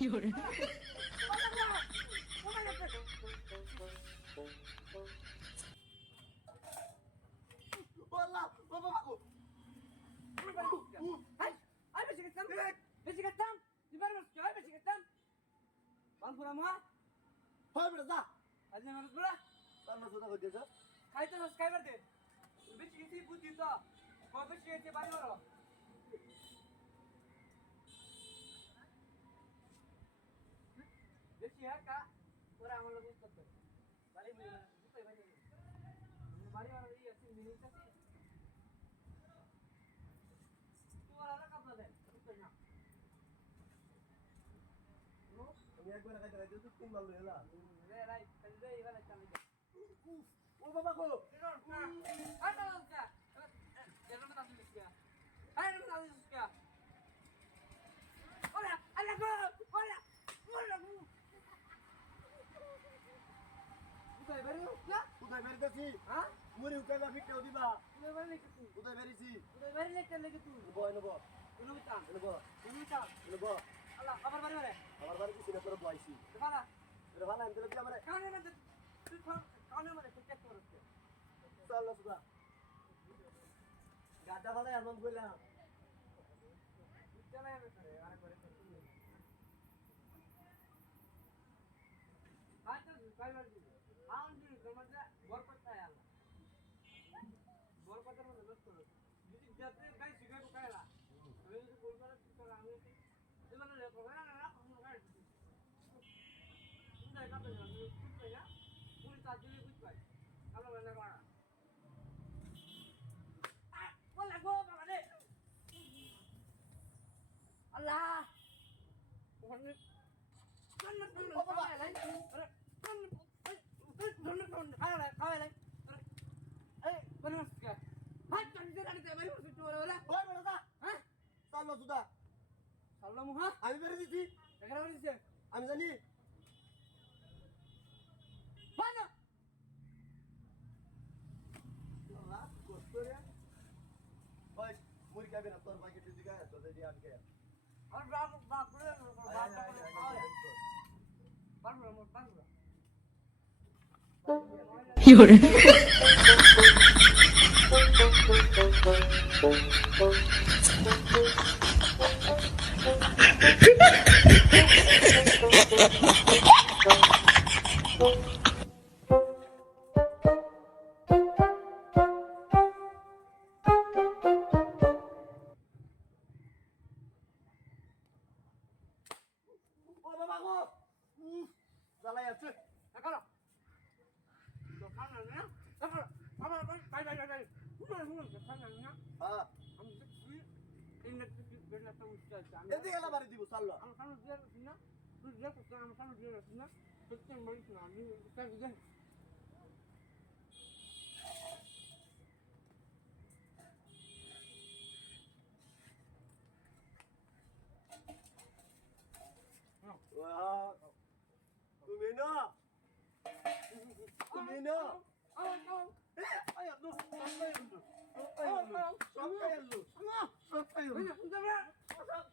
有人。والله بابا معكم هاي هاي بس قدام بس قدام يبرر هاي بس قدام بانفورا ما هاي برزا أجل مرد برا صار صوتا قد جزا هاي تو سبسكرايبر دे بس किसी बुद्धि तो को बस ये के बारे मारो बेसी है का पूरा हम लोग उसको तो बाली में कोई बात नहीं बारी वाला ये 80 मिनट तक तू वाला कब दे तो ना नो আমি একবার লাগাই দিই তো তিন মাল লইলা রে রাই কল রে वाला चल गया ও বাবা গো आता उसका जरा मत आदमी क्या अरे मत आदमी क्या ओला अल्लाह को ओला ओला उधर बैठो क्या কোথায় বেরিয়েছি हां মুড়ি উকাইবা ভিডিও দিবা उधर बैठ ले तू কোথায় বেরিয়েছি उधर बैठ ले कर ले तू নেবো নেবো उन्हों भी काम নেবো उन्हों भी काम নেবো अल्लाह खबर बारे बारे আমার বাড়ি কিছু না করে বইছি तुम्हारा এর ভালো আমি দিলাম আমারে कान में तू कान में चेक कर उसके চলো সুদা গাড্ডা ভালো এমন কইলাম चला है करे अरे करे आज तो काय बार दी हां उनकी समझ बोर पड़ता है यार बोर पड़ता है बस करो यदि जाते काय सिगारेट खायला अरे तो बोल कर तो आवे ये वाला ले को ना ना हम काय उनका का पे कुछ पे ना पूरी ताजी कुछ पे हम लोग ने कहा बोला गो बाबा ने अल्लाह कौन कौन बाबा अरे कौन खावे ले अरे बना क्या हां चल आने मेरी सुट्टू वाला ওই বেটা हां চলো সুদা साला मुहा আমি বেরিয়েছি এখানে বলিছে আমি জানি বানা আল্লাহ কষ্ট রে ওই মুড়ি খাবে না তোর ভাই কেটে দিগা তো দে আমি খাই আর বাপ রে বাপ 有人。ও বাবা গো জ্বালাই আছে দেখালো দোকান না দেখালো আমার বাই বাই বাই বাই শুনুন দোকান না হ্যাঁ আমি দেখছি ইলেকট্রিক বেলা তো উঠছে আমি এদিকে এলা বাড়ি দিব চলো আমি সামনে দিয়ে আসছি না তুই দেখো তো আমি সামনে দিয়ে আসছি না সত্যি বলিস না আমি তাই বুঝেন তুমি না তুমি না আয় আদু সব খাই আলু সব খাই আলু সব খাই আলু Mira,